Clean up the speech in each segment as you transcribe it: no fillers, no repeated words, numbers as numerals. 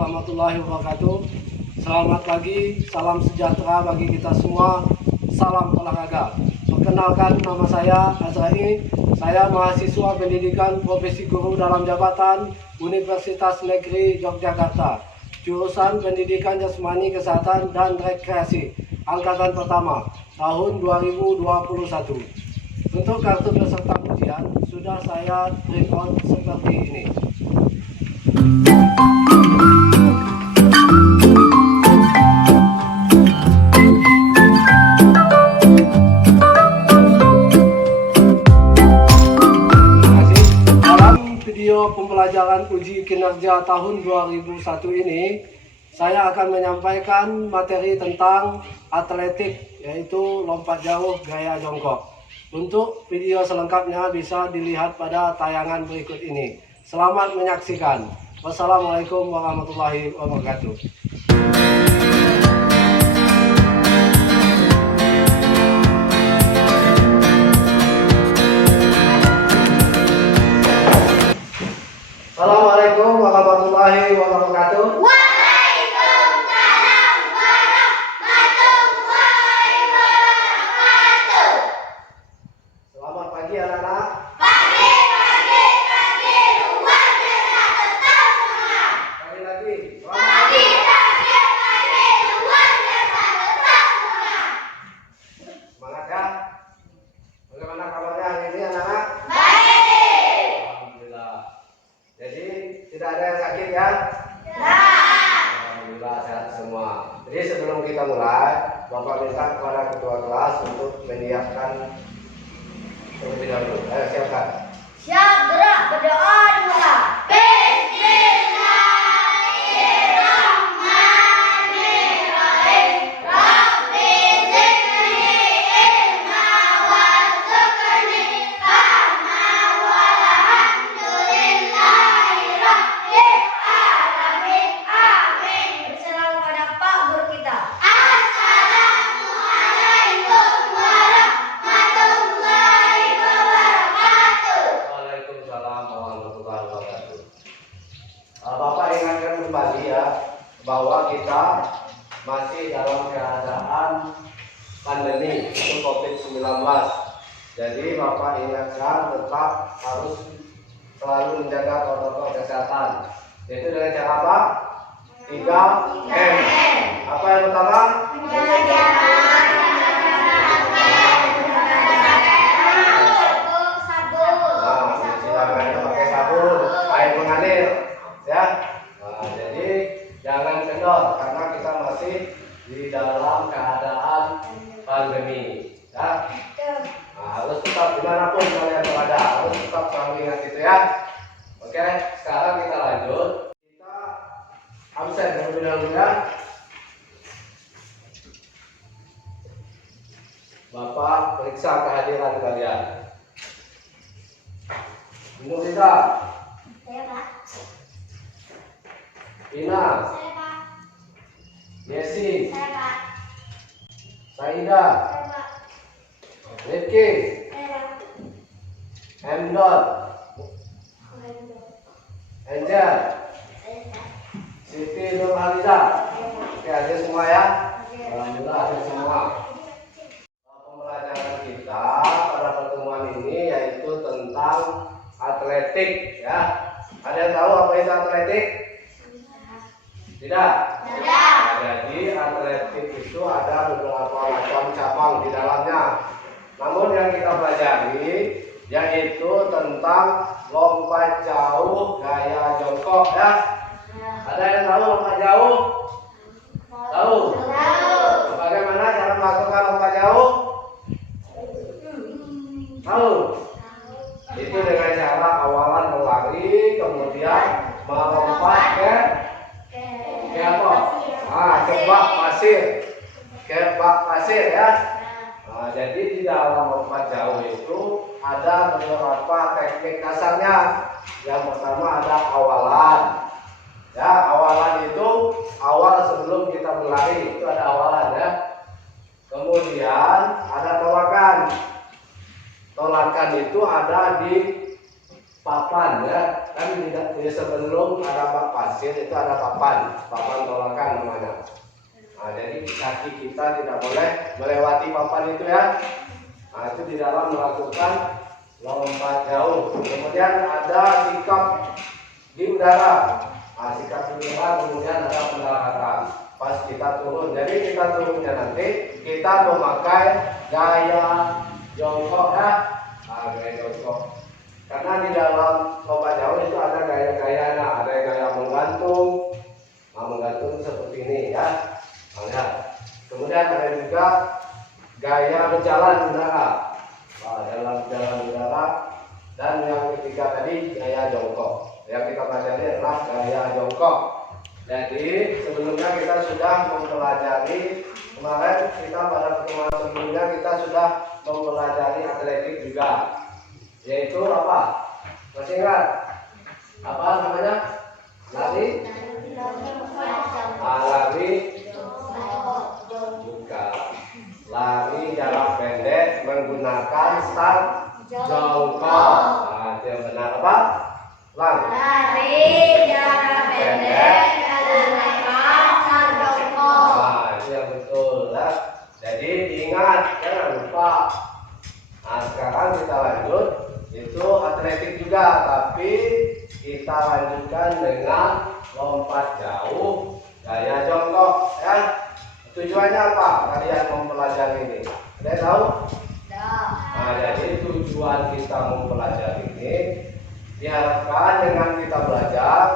warahmatullahi wabarakatuh. Selamat pagi, salam sejahtera bagi kita semua. Salam olahraga. Perkenalkan, nama saya Azrahi. Saya mahasiswa pendidikan profesi guru dalam jabatan Universitas Negeri Yogyakarta, jurusan Pendidikan Jasmani Kesehatan dan Rekreasi, angkatan pertama, tahun 2021. Untuk kartu peserta ujian sudah saya print out seperti ini. Video pembelajaran uji kinerja tahun 2001 ini, saya akan menyampaikan materi tentang atletik, yaitu lompat jauh gaya jongkok. Untuk video selengkapnya bisa dilihat pada tayangan berikut ini. Selamat menyaksikan. Wassalamualaikum warahmatullahi wabarakatuh. Assalamualaikum warahmatullahi wabarakatuh. Waalaikumsalam warahmatullahi wabarakatuh. Selamat pagi anak-anak. Pagi, luarnya satu tahun semangat. Sekali lagi. Pagi, luarnya satu tahun semangat. Semangat ya. Bagaimana kabarnya hari ini anak-anak? Baik. Alhamdulillah. Jadi tidak ada yang sakit ya? Alhamdulillah sehat semua. Jadi sebelum kita mulai, Bapak minta kepada ketua kelas untuk menyiapkan terlebih dahulu. Ayo siapkan. Siap, gerak, berdoa dimulai. Bismillahirrahmanirrahim. Rabbi zidni ilma warzuqni fahma walhamdulillahi rabbil alamin. Amin. Bersalam kepada Pak Guru kita. Assalamualaikum warahmatullahi wabarakatuh. Waalaikumsalam warahmatullahi wabarakatuh. Bapak ingatkan kembali ya bahwa kita masih dalam keadaan pandemi itu COVID-19. Jadi Bapak ingatkan tetap harus selalu menjaga protokol kesehatan. Yaitu dengan cara apa? 3M. Apa yang pertama? Cuci tangannya pakai sabun, air mengalir, ya. Nah, jadi jangan kendor karena kita masih di dalam keadaan pandemi, ya. Nah, harus tetap dimanapun kalian berada, harus tetap selalu ingat itu ya. Oke, sekarang kita lanjut. Kita absen terlebih dahulu ya. Bapak periksa kehadiran kalian. Ibu Rita, Saya, Pak. Ina, Saya, Pak. Yesi, Saya, Pak. Saida, Saya, Pak. Rifki, Saya, Pak. Emdot, Angel, Saya, Pak. Siti Nurhaliza. Saya, Pak. Oke, ada semua ya? Oke. Alhamdulillah ada semua. Pembelajaran kita pada pertemuan ini yaitu tentang atletik ya. Ada yang tahu apa itu atletik? Tidak? Tidak. Jadi atletik itu ada beberapa macam cabang di dalamnya. Namun yang kita pelajari yaitu tentang lompat jauh gaya jongkok ya. Ada yang tahu lompat jauh? Tahu? Bagaimana cara melakukan lompat jauh? Tahu? Itu dengan cara awalan berlari, kemudian melompat ke apa? Ke bak pasir. Ke bak pasir ya. Nah, jadi di dalam lompat jauh itu ada beberapa teknik dasarnya. Yang pertama ada awalan. Ya, awalan itu awal sebelum kita berlari, itu ada awalan ya. Kemudian ada tolakan. Tolakan itu ada di papan ya, kan tidak sebelum ada bak pasir. pasir itu ada papan tolakan namanya. Nah, jadi kaki kita tidak boleh melewati papan itu ya. Nah, itu di dalam melakukan lompat jauh. Kemudian ada sikap di udara. Nah, sikap di udara kemudian ada pendaratan. Pas kita turun, jadi kita turunnya nanti kita memakai gaya jongkok ya. Nah, gaya jongkok. Karena di dalam lompat jauh itu ada gaya-gayanya, ada gaya menggantung. Nah, menggantung seperti ini ya. Nah, lihat. Kemudian ada juga gaya berjalan udara. Nah, dalam jalan udara. Dan yang ketiga tadi gaya jongkok. Yang kita pelajari adalah gaya jongkok. Jadi sebelumnya kita sudah mempelajari, kemarin kita pada pertemuan sebelumnya kita sudah mempelajari atletik juga, yaitu apa? Masih ingat? Apa namanya? Lari? Lari? Bukan. Lari jarak pendek menggunakan start jongkok. Nah, itu yang benar apa? Lari jarak pendek menggunakan start jongkok. Nah, itu yang betul ya. Jadi ingat, jangan lupa. Nah, sekarang kita lanjut. Itu atletik juga, tapi kita lanjutkan dengan lompat jauh gaya jongkok ya. Tujuannya apa kalian mempelajari ini? Ada tahu? Nah, jadi tujuan kita mempelajari ini diharapkan dengan kita belajar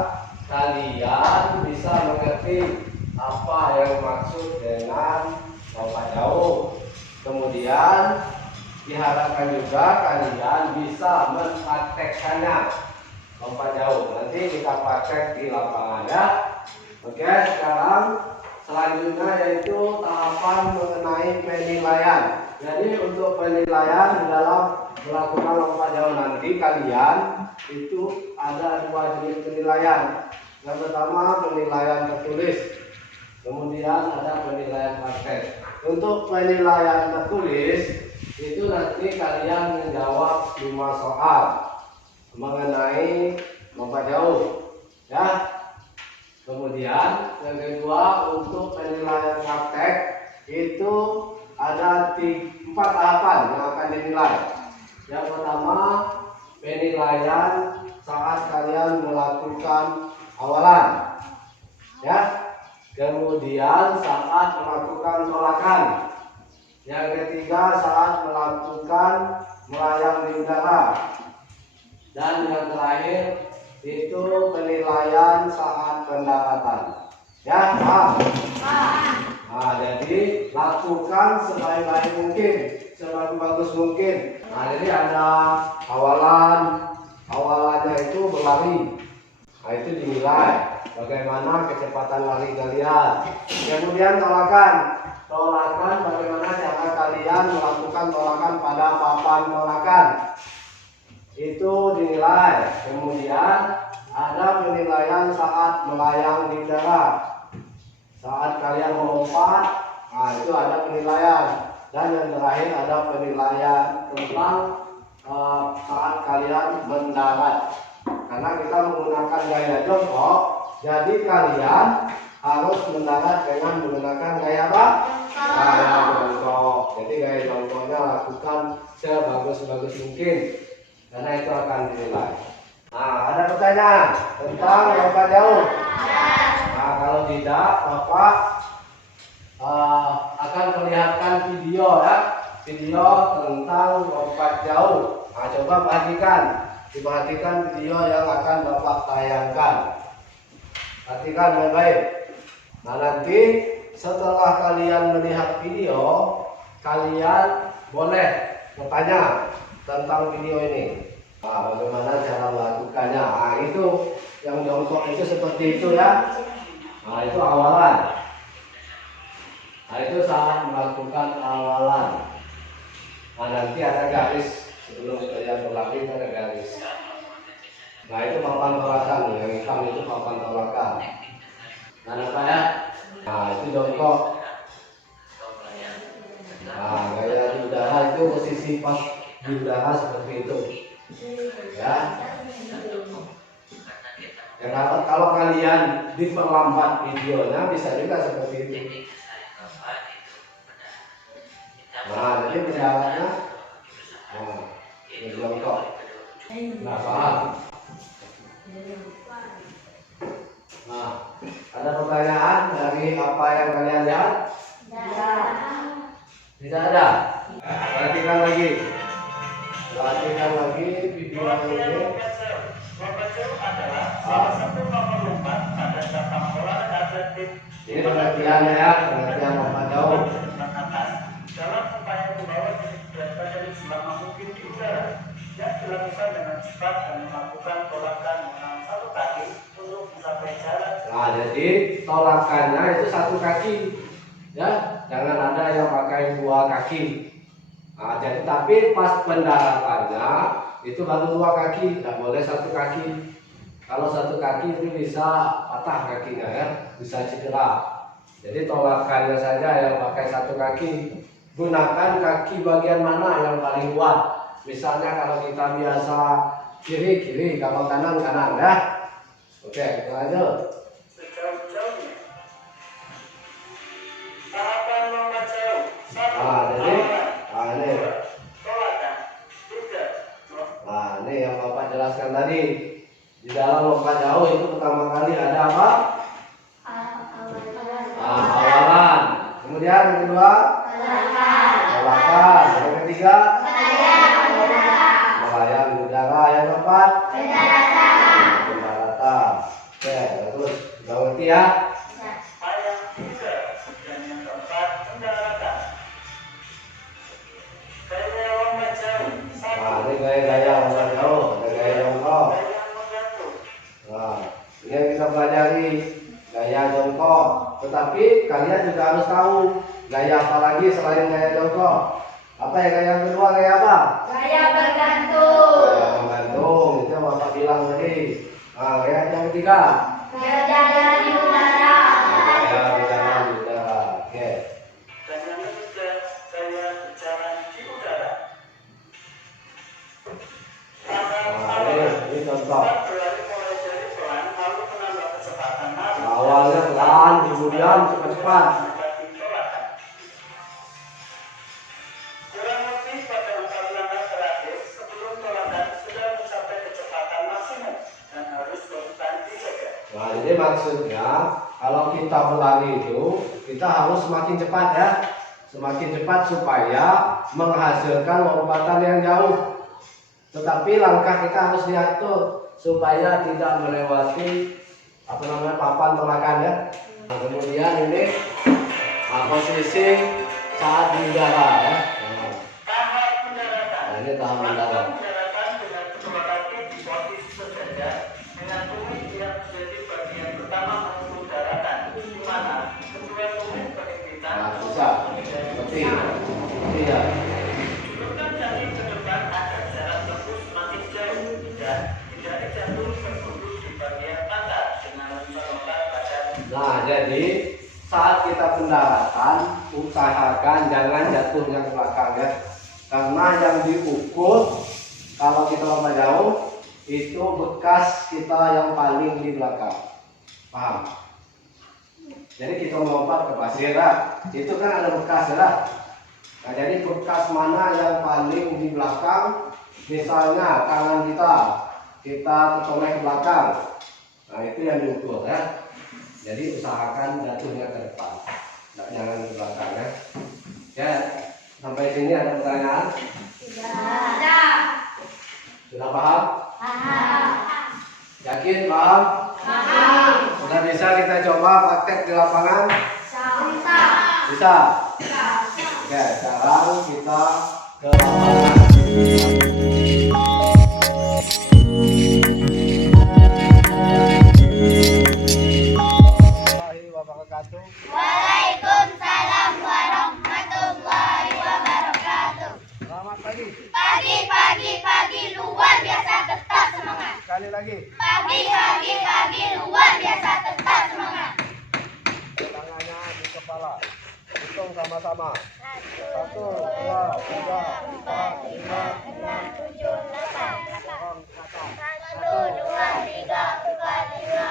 kalian bisa mengerti apa yang maksud dengan lompat jauh. Kemudian diharapkan juga kalian bisa mempraktekkannya lompat jauh. Nanti kita praktek di lapangan ya. Oke, sekarang selanjutnya yaitu tahapan mengenai penilaian. Jadi untuk penilaian dalam melakukan lompat jauh nanti kalian itu ada dua jenis penilaian. Yang pertama penilaian tertulis, kemudian ada penilaian praktek. Untuk penilaian tertulis itu nanti kalian menjawab 5 soal mengenai lompat jauh ya. Kemudian yang kedua untuk penilaian praktek itu ada 4 tahapan yang akan dinilai. Yang pertama penilaian saat kalian melakukan awalan ya. Kemudian saat melakukan tolakan. Yang ketiga saat melakukan melayang di udara. Dan yang terakhir itu penilaian saat pendaratan. Ya, paham? Nah, jadi lakukan sebaik-baik mungkin, sebagus mungkin. Nah, jadi ada awalannya itu berlari. Nah, itu dinilai bagaimana kecepatan lari kalian. Kemudian tolakan bagaimana cara kalian melakukan tolakan pada papan tolakan. Itu dinilai. Kemudian ada penilaian saat melayang di udara. Saat kalian melompat, nah itu ada penilaian. Dan yang terakhir ada penilaian tentang saat kalian mendarat. Karena kita menggunakan gaya jongkok, jadi kalian harus mendarat dengan menggunakan gaya apa? Gaya jongkok. Jadi gaya jongkoknya lakukan sebagus-bagus mungkin. Karena itu akan dinilai. Nah, ada pertanyaan tentang lompat jauh? Nah, kalau tidak, Bapak akan perlihatkan video ya, video tentang lompat jauh. Nah, coba diperhatikan video yang akan Bapak tayangkan. Perhatikan baik-baik. Nah, nanti setelah kalian melihat video, kalian boleh bertanya tentang video ini. Nah, bagaimana cara melakukannya? Nah, itu yang jongkok itu seperti itu ya. Nah, itu awalan. Nah, itu saat melakukan awalan. Nah, nanti ada garis sebelum kalian berlari ada garis. Nah, itu papan tolakan. Yang hitam itu papan tolakan. Nah, apa ya? Nah, itu jongkok. Nah, gaya di udara itu posisi pas di udara seperti itu. Ya. Kalau kalian diperlambat videonya bisa juga seperti itu. Nah, jadi penjelasannya, jongkok. Nah, paham? Nah, ada pertanyaan dari apa yang kalian lihat? Tidak ada. Perhatikan lagi video ini. Ini pengertiannya ya, pengertian lompat jauh. Dalam upaya membawa berat badan selama mungkin di udara yang dilakukan dengan cepat dan melakukan tolakan dengan satu kaki untuk mencapai jarak. Nah, jadi tolakannya itu satu kaki, ya, jangan ada yang pakai dua kaki. Nah, jadi tapi pas pendaratannya itu baru dua kaki, tidak boleh satu kaki. Kalau satu kaki itu bisa patah kakinya ya, bisa cedera. Jadi tolakannya saja yang pakai satu kaki. Gunakan kaki bagian mana yang paling kuat. Misalnya kalau kita biasa kiri, kalau kanan ya. Oke, kita lanjut. Sejauh-jauhnya. Tahapan lompat jauh. Jadi, ini. Tolakan. 3. Nah, ini yang Bapak jelaskan tadi. Di dalam lompat jauh itu pertama kali ada apa? Awalan. Kemudian yang kedua, tolakan. Yang ketiga, melayang di udara. Yang keempat, pendaratan. Oke, terus sudah ngerti ya? Melayang di udara. Dan yang keempat, pendaratan. Gaya lompat jauh. Nah, ini gaya-gaya lompat jauh. Ada gaya jongkok. Nah, ini yang kita pelajari, gaya jongkok. Tetapi kalian juga harus tahu gaya apa lagi selain gaya jongkok. Apa ya gaya kedua, gaya apa? Gaya bergantung. Gaya menggantung, itu yang Bapak bilang tadi. Nah, gaya yang ketiga, Berjalan di udara. gaya berjalan di udara. Oke. Dan yang ketiga, gaya berjalan di udara. Nah, ini contoh. Berlari mulai dari pelan, lalu menambah kecepatan lari. Awalnya pelan, kemudian cepat-cepat. Mendekati tolakan. Kurang lebih pada 4 langkah terakhir sebelum tolakan sudah mencapai kecepatan maksimum dan harus konstan dijaga. Nah, jadi maksudnya kalau kita berlari itu kita harus semakin cepat ya, semakin cepat supaya menghasilkan lompatan yang jauh. Tetapi langkah kita harus diatur supaya tidak melewati papan tolakan ya. Nah, kemudian ini posisi saat di udara ya. Tahap pendaratan. Nah, ini tahap mendarat. Pendaratan dengan kedua kaki di posisi sejajar dengan tumit yang menjadi bagian pertama menuju daratan, di mana kedua tumit berhimpitan. Nah, bisa seperti ya. Julukan kaki ke depan agar jarak tempuh semakin jauh dan hindari jatuh tertutup di bagian pantat dengan mencolokkan badan. Nah, jadi saat kita pendaratan usahakan jangan jatuhnya ke belakang ya, karena yang diukur kalau kita lompat jauh itu bekas kita yang paling di belakang, paham? Jadi kita melompat ke pasir lah, itu kan ada bekas ya. Nah, jadi bekas mana yang paling di belakang, misalnya tangan kita tertoleh ke belakang, nah itu yang diukur ya. Jadi usahakan jatuhnya ke depan, jangan ke belakang ya. Ya, sampai sini ada pertanyaan? Ada. Sudah paham? Paham. Yakin paham? Paham. Sudah bisa kita coba praktek di lapangan? Bisa. Bisa? Oke, sekarang kita ke lapangan. Waalaikumsalam warahmatullahi wabarakatuh. Selamat pagi. Pagi luar biasa tetap semangat. Sekali lagi. Pagi luar biasa tetap semangat. Tangannya di kepala. Hitung sama-sama. 1, 2, 3, 4, 5, 6, 7, 8. 0, 1, 2, 3, 4, 5,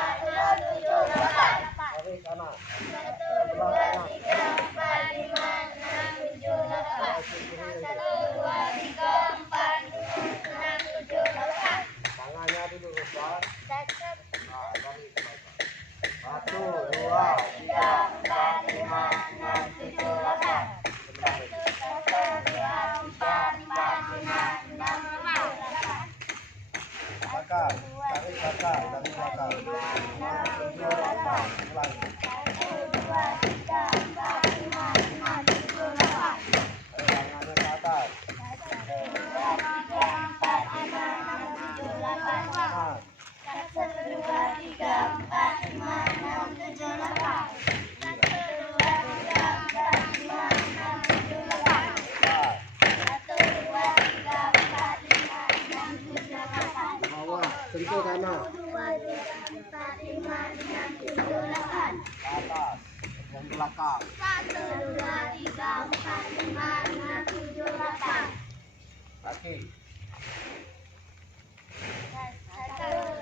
Kaki. 1,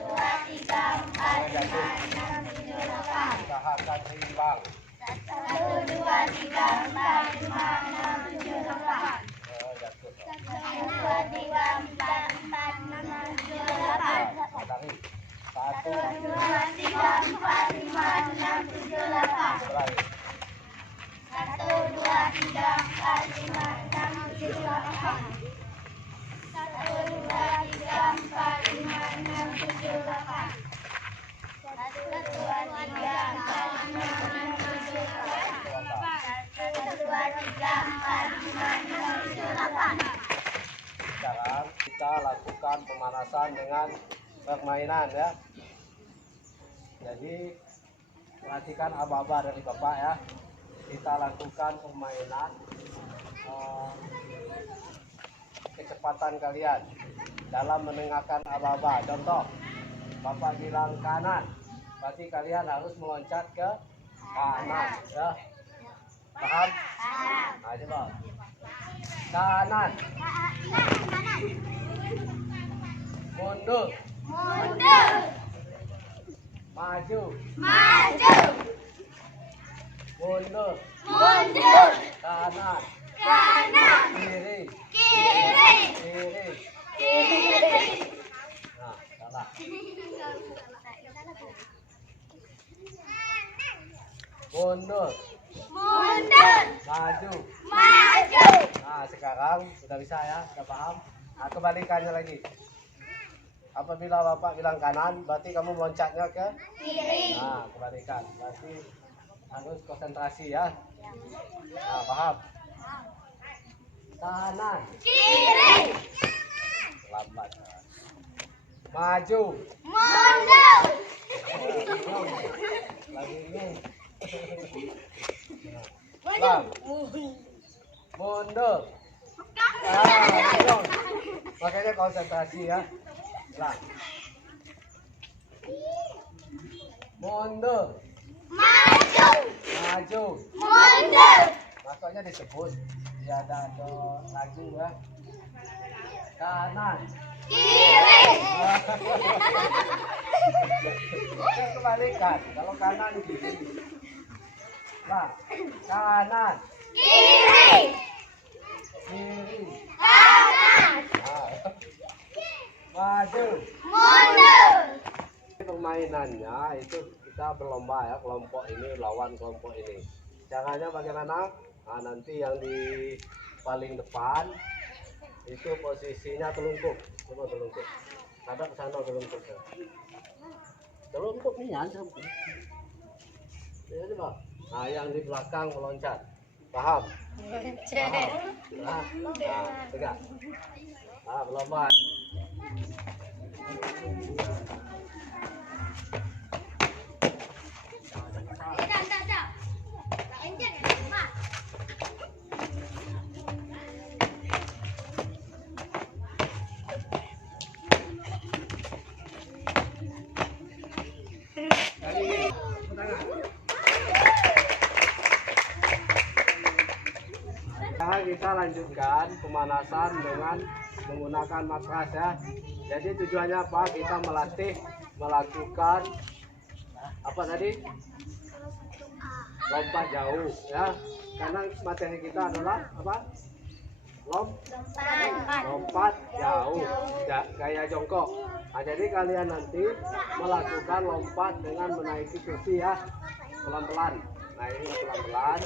2, 3, 4, 5, 6, 7, 8. Usahakan seimbang. 1, 2, 3, 4, 5, 6, 7, 8. Jatuh. 1, 2, 3, 4, 5, 6, 7, 8. Tarik. 1, 1, 2, 3, 4, 5, 6, 7, 8. Berakhir. 1, 2, 3, 4, 5, 6, 7, 8. 1, 2, 3, 4, 5, 6, 7, 8. 1, 2, 3, 4, 5, 6, 7, 8. 1, 2, 3, 4, 5, 6, 7, 8. Sekarang kita lakukan pemanasan dengan permainan ya. Jadi perhatikan aba-aba dari Bapak ya. Kita lakukan permainan kecepatan kalian dalam menengahkan aba-aba. Contoh, Bapak bilang kanan, berarti kalian harus meloncat ke kanan ya. Paham? Nah, coba. Kanan, mundur, Mundur, maju, maju, mundur, mundur, kanan, kanan, kiri, kiri, kiri. kiri. Nah, salah. Mundur, Mundur, maju. maju. Nah, sekarang sudah bisa ya, sudah paham. Nah, kebalikannya lagi. Apabila Bapak bilang kanan, berarti kamu loncatnya ke Kiri, nah, kebalikan. Berarti harus konsentrasi ya. Nah, paham? Kanan, kiri, lambat. Maju. mundur, Lagi ini. Pelan. Mundur. Bingung. Makanya konsentrasi ya. Pelan. Mundur. maju, Maju. mundur, Maksudnya disebut. Ya ada laju ya. Kanan. kiri, Kan kebalikan. Kalau kanan kiri. Nah, kanan, kiri, kiri. kanan, Nah. Maju. mundur. Permainannya itu kita berlomba ya, kelompok ini lawan kelompok ini. Caranya bagaimana? Nah, nanti yang di paling depan itu posisinya telungkup. Coba telungkup. Ada ke sana telungkup. Telungkup nih ya, telungkup. Ya, coba. Nah, yang di belakang meloncat. Paham? Paham. Nah, tegak. Nah, berlomba. Sekarang kita lanjutkan pemanasan dengan menggunakan matras ya. Jadi tujuannya apa? Kita melatih melakukan apa tadi? Lompat jauh ya. Karena materi kita adalah apa? Lompat jauh, gaya jongkok. Nah, jadi kalian nanti melakukan lompat dengan menaiki kursi ya, pelan-pelan. Nah, ini pelan-pelan.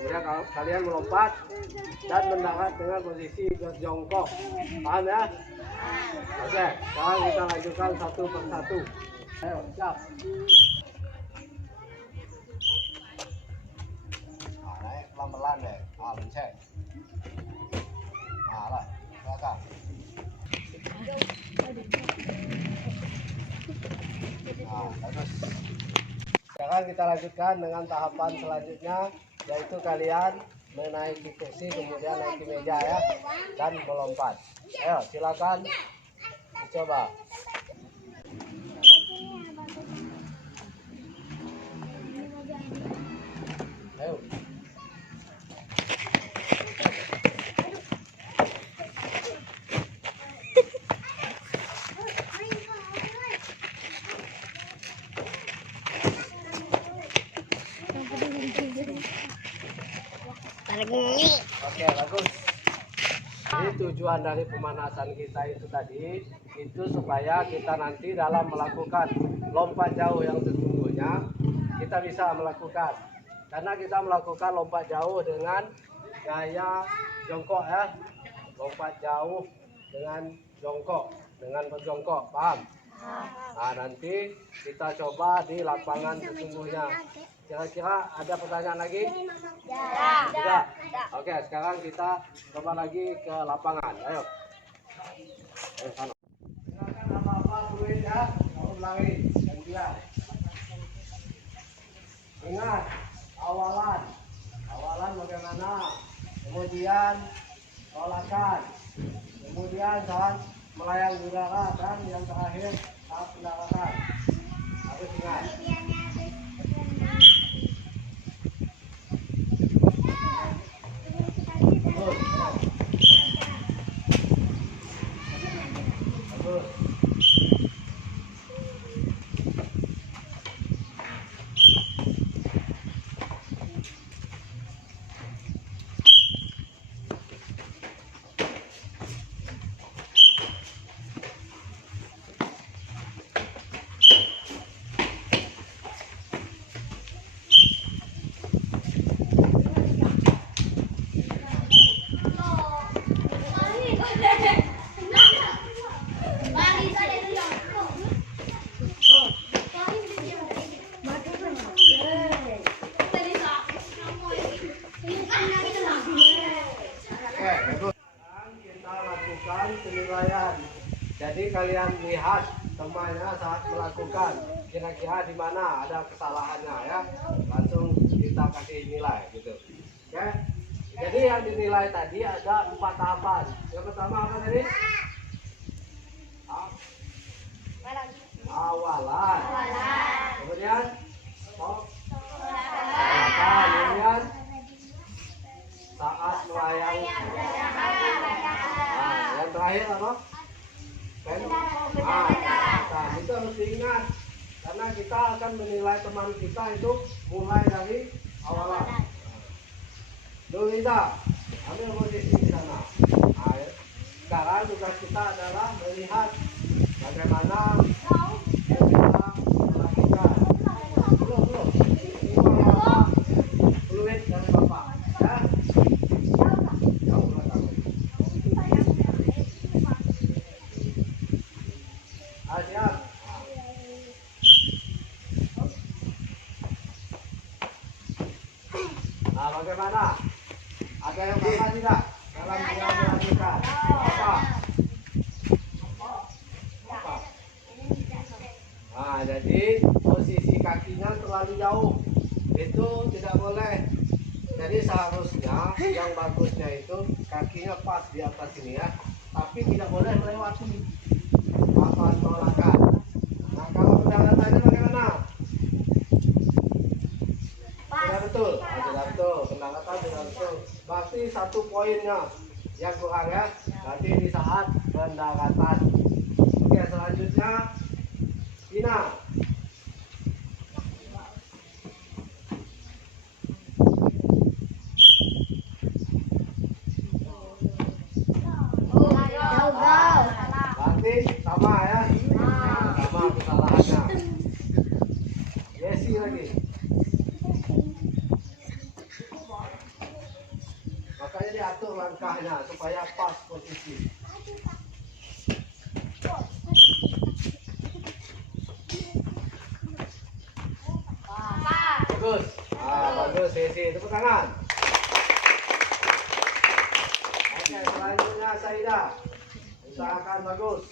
Kemudian kalau kalian melompat dan mendarat dengan posisi jongkok. Paham ya? Oke, sekarang kita lanjutkan satu persatu. Ayo, siap. Nah, naik pelan-pelan deh. Ah, mencet. Nah, lah, belakang. Nah, bagus. Sekarang kita lanjutkan dengan tahapan selanjutnya, yaitu kalian menaiki kursi, kemudian naiki meja ya, dan melompat. Ayo, silakan dicoba. Ayo. Oke, bagus. Jadi tujuan dari pemanasan kita itu tadi itu supaya kita nanti dalam melakukan lompat jauh yang sesungguhnya kita bisa melakukan. Karena kita melakukan lompat jauh dengan gaya jongkok ya. Lompat jauh dengan jongkok, dengan berjongkok, paham? Nah, nanti kita coba di lapangan sesungguhnya. Kira-kira ada pertanyaan lagi? Tidak. Oke, sekarang kita coba lagi ke lapangan. Ayo. Ayo sana. Silakan apa-apa dulu ya. Kamu lari. Gantian. Ingat, awalan. Awalan bagaimana? Kemudian tolakan. Kemudian saat melayang udara dan yang terakhir saat pendaratan. Harus ingat. Bagus. Bagus. Kita lakukan penilaian. Jadi kalian lihat temannya saat melakukan kira-kira di mana ada kesalahannya ya. Langsung kita kasih nilai gitu. Oke. Jadi yang dinilai tadi ada 4 tahapan. Yang pertama apa tadi? Awalan. Kemudian kemudian saat melayang. Yang terakhir apa? Nah, itu harus diingat karena kita akan menilai teman kita itu mulai dari awalan. Lulita, ambil posisi di sana. Nah, sekarang tugas kita adalah melihat bagaimana kita melakukan. Belum. Ini apa? Fluid dari Bapak. Ya. Siap. Nah, bagaimana? Ada yang apa tidak dalam dia melakukan? Apa? Nah, jadi posisi kakinya terlalu jauh. Itu tidak boleh. Jadi seharusnya yang bagusnya itu kakinya pas di atas ini ya. Tapi tidak boleh melewati papan tolakan. Nah, kalau pendaratannya bagaimana? Tidak betul. Tidak betul. Pendaratan tidak betul. Berarti 1 poinnya yang kurang ya. Berarti di saat pendaratan. Oke, selanjutnya Ina. Berarti sama ya. Sama kesalahannya. Yesi lagi. Makanya diatur langkahnya supaya pas posisi. Bagus. Bagus Yesi. Tepuk tangan. Oke, selanjutnya Saida. Usahakan bagus.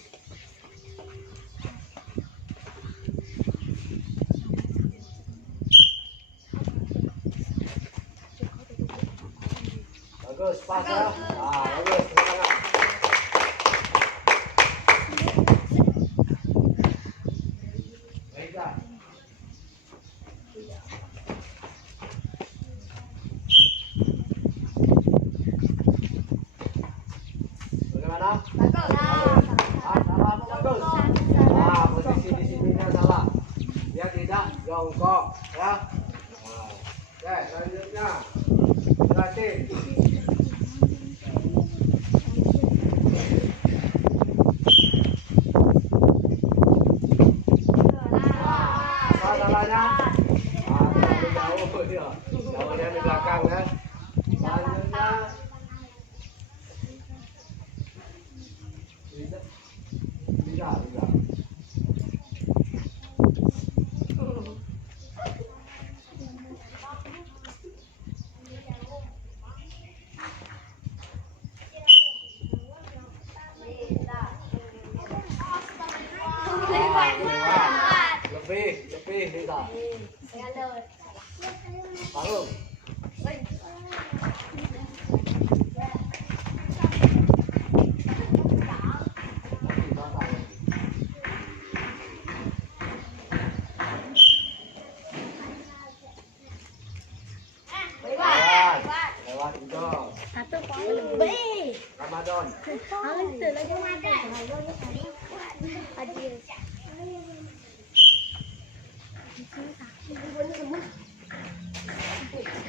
Bagus, pas ya. Bagus, tepuk tangan. Baiklah. Bagaimana? Salah apa bagus? Posisi di sininya salah. Dia tidak jongkok ya. Oke, selanjutnya. Berarti Lebih kita. Bangun. Lewat itu. Ramadan.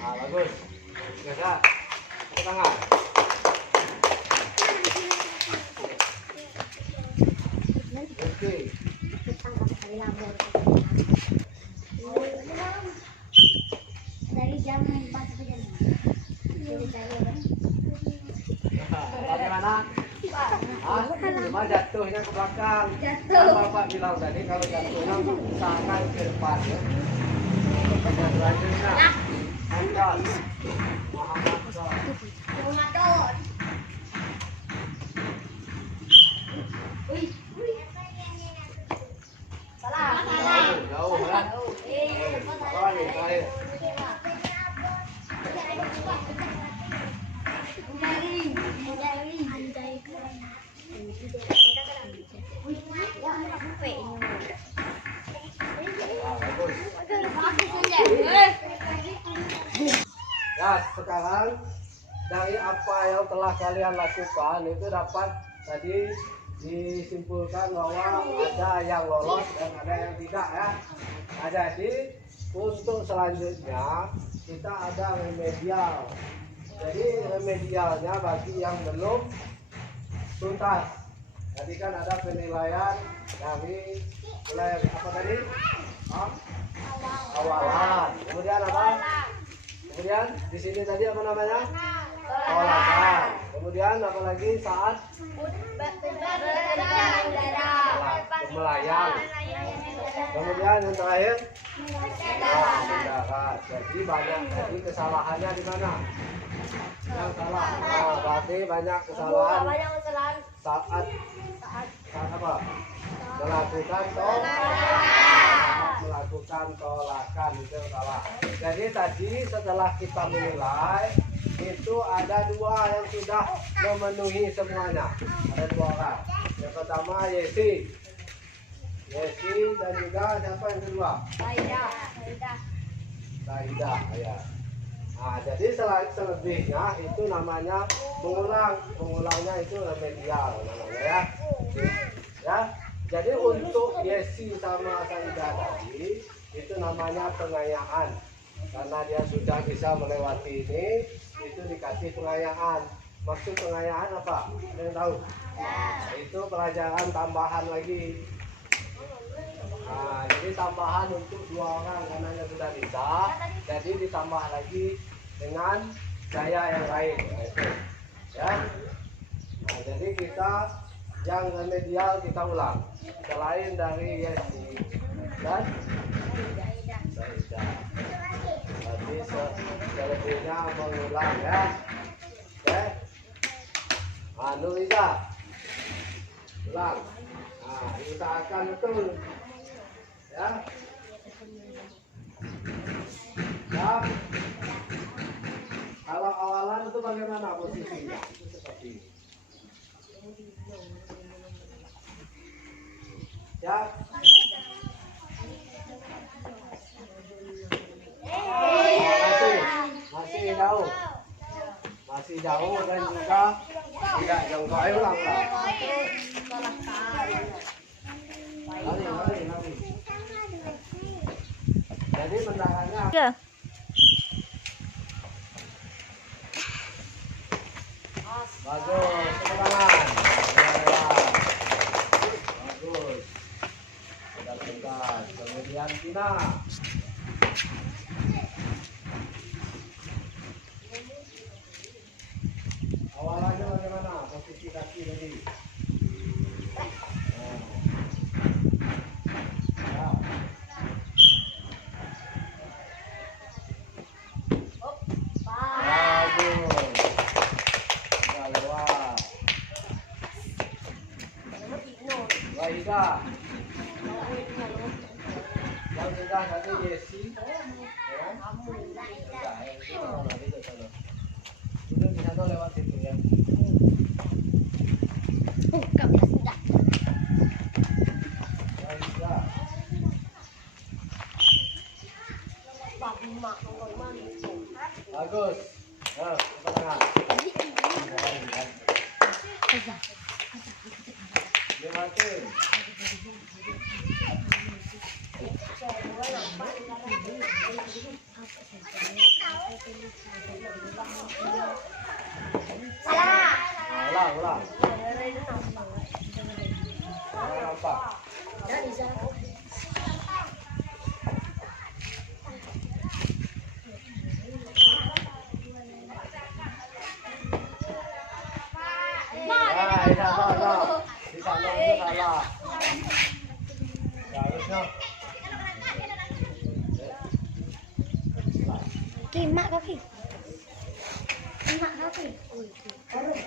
Ah, bagus. Biasa. Ke tangan. Oke. Dari jam 4 sampai jam 6. Bagaimana? Ah, cuma jatuhnya ke belakang. Jatuh. Kan Bapak bilang tadi kalau jatuhnya usahakan ke depan ya. Dan selanjutnya, Muhammad Ramadan. Salah. jauh ya. Apa lagi terakhir? Ah, bagus. Ya, sekarang dari apa yang telah kalian lakukan itu dapat tadi disimpulkan bahwa ada yang lolos dan ada yang tidak ya. Nah, jadi untuk selanjutnya kita ada remedial. Jadi remedialnya bagi yang belum tuntas. Tadi kan ada penilaian dari penilaian apa tadi? Awalan. Kemudian apa? Kemudian di sini tadi apa namanya? Awalakan. Kemudian apa lagi saat melayang. Kemudian yang terakhir mendarat. Jadi banyak. Jadi kesalahannya di mana? Yang salah. Nah, berarti banyak kesalahan saat apa? Melakukan tolakan itu salah. Jadi tadi setelah kita menilai itu ada dua yang sudah memenuhi semuanya. Ada dua orang. Yang pertama Yesi dan juga siapa yang kedua? Saidah ya. Nah, jadi selebihnya itu namanya mengulangnya itu remedial namanya ya. Ya. Jadi untuk Yesi sama Saidah tadi itu namanya pengayaan. Karena dia sudah bisa melewati ini, itu dikasih pengayaan. Maksud pengayaan apa? Ada yang tahu? Itu pelajaran tambahan lagi. Nah, jadi tambahan untuk dua orang karena dia sudah bisa, jadi ditambah lagi dengan gaya yang lain. Nah, itu. Ya. Nah, jadi kita yang remedial kita ulang. Selain dari Yesi dan Saidah. Tapi selebihnya mengulang ya. Oke. Anu Iza. Ulang. Nah, usahakan betul. Ya. Ya. Kalau awalan itu bagaimana posisinya? Itu seperti ini. Ya. Masih jauh dan juga tidak jauh. Ayo ulang. Lari. Jadi bendarannya bagus, tepuk tangan. Bagus. Tegas. Kemudian Tina. Awalannya bagaimana? Posisi kaki tadi. Ya. Bagus. Sudah lewat. Wahida. Kalau sudah nanti Yesi, ya kan? Sudah, ya, itu nanti ke sana. Itu di sana lewat situ ya. Buka sudah. Ya, sudah. Bagus. Nah, ke tengah. Lewatin. Salah. Nah, ulang. Jangan nampak. Nah, tidak salah. Di sana itu salah. Ya, harusnya. Kimak kaki. Kimak kaki. Nah, bagus.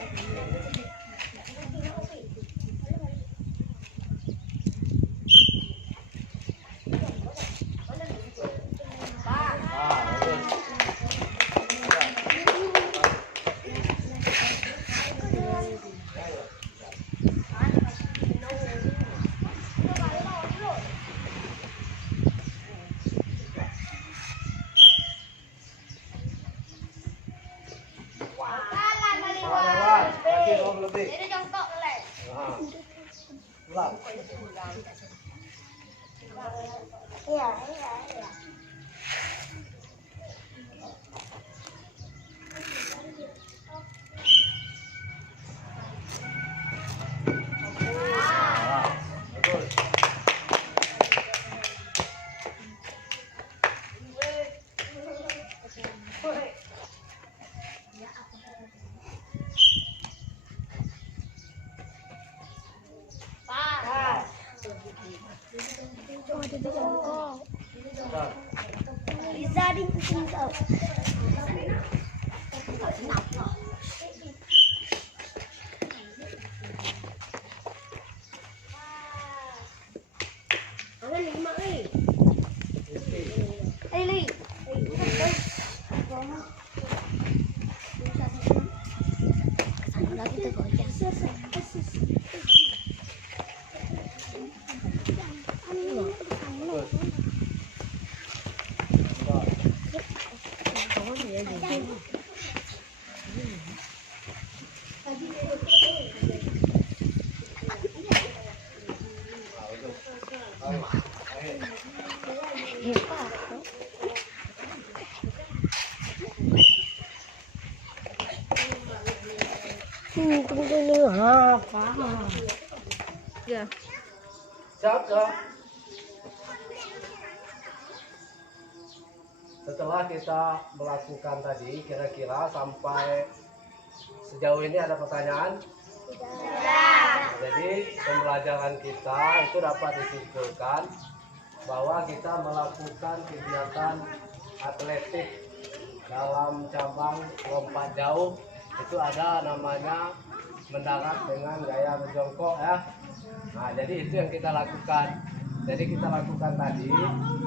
Lewat. Kasih om lebih. Ini jongkok boleh. Nah. Ulang. Iya, iya, iya. Nah, bagus. Pas. Oh, ada jongkok. Sudah. Bisa di jongkok. Ada 5 nih. Li. Lagi tuh goyang. Bagus. Sudah. Nah, bagus. Ayo. Ayo. Tunggu dulu apa? Ya. Siap, siap. Setelah kita melakukan tadi, kira-kira sampai sejauh ini ada pertanyaan? Jadi pembelajaran kita itu dapat disimpulkan bahwa kita melakukan kegiatan atletik dalam cabang lompat jauh itu ada namanya mendarat dengan gaya berjongkok ya. Nah, jadi itu yang kita lakukan. Jadi kita lakukan tadi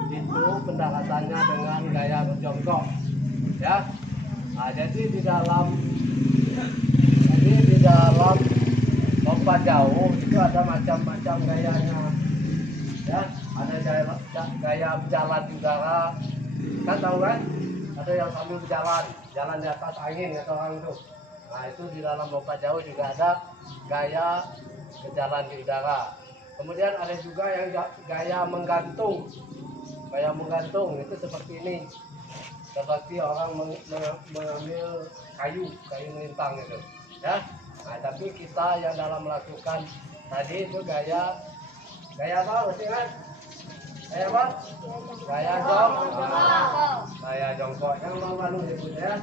itu pendaratannya dengan gaya berjongkok ya. Nah, jadi di dalam lompat jauh itu ada macam-macam gayanya ya. Ada gaya berjalan di udara, kan tahu kan? Ada yang sambil jalan di atas angin kata orang itu. Nah, itu di dalam lompat jauh juga ada gaya berjalan di udara. Kemudian ada juga yang gaya menggantung. Gaya menggantung itu seperti ini. Seperti orang mengambil kayu melintang gitu. Ya. Nah, tapi kita yang dalam melakukan tadi itu gaya apa mesti kan? Gaya apa? Gaya jongkok. Gaya jongkok yang lalu disebut ya.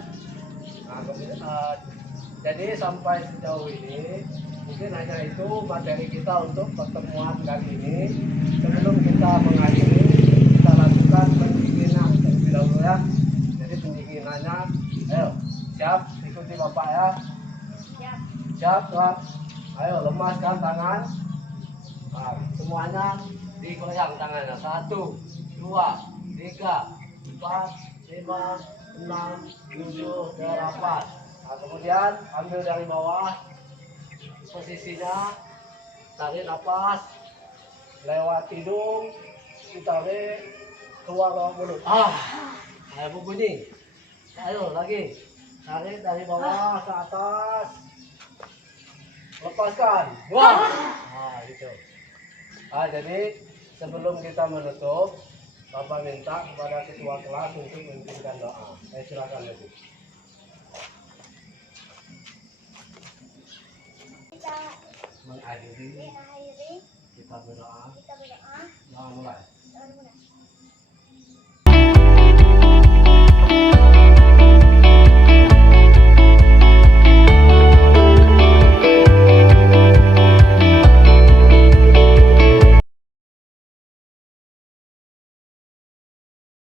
Nah, kemudian, jadi sampai sejauh ini mungkin hanya itu materi kita untuk pertemuan kali ini. Sebelum kita mengakhiri, kita lakukan pendinginan terlebih dahulu ya. Jadi pendinginannya, ayo siap ikuti bapak ya. Siap Pak. Ayo lemaskan tangan. Nah, semuanya digoyang tangannya. 1, 2, 3, 4, 5, 6, 7, 8. Nah, kemudian ambil dari bawah posisinya, tarik nafas lewat hidung, ditarik keluar lewat mulut. Ayo berbunyi. Ayo lagi, tarik dari bawah ke atas, lepaskan. Wah, nah gitu. Jadi sebelum kita menutup, Bapak minta kepada ketua kelas untuk memimpinkan doa. Silakan Ibu. Kita Mengakhiri mengakhiri, kita berdoa. kita berdoa. Jangan mulai. Jangan mulai.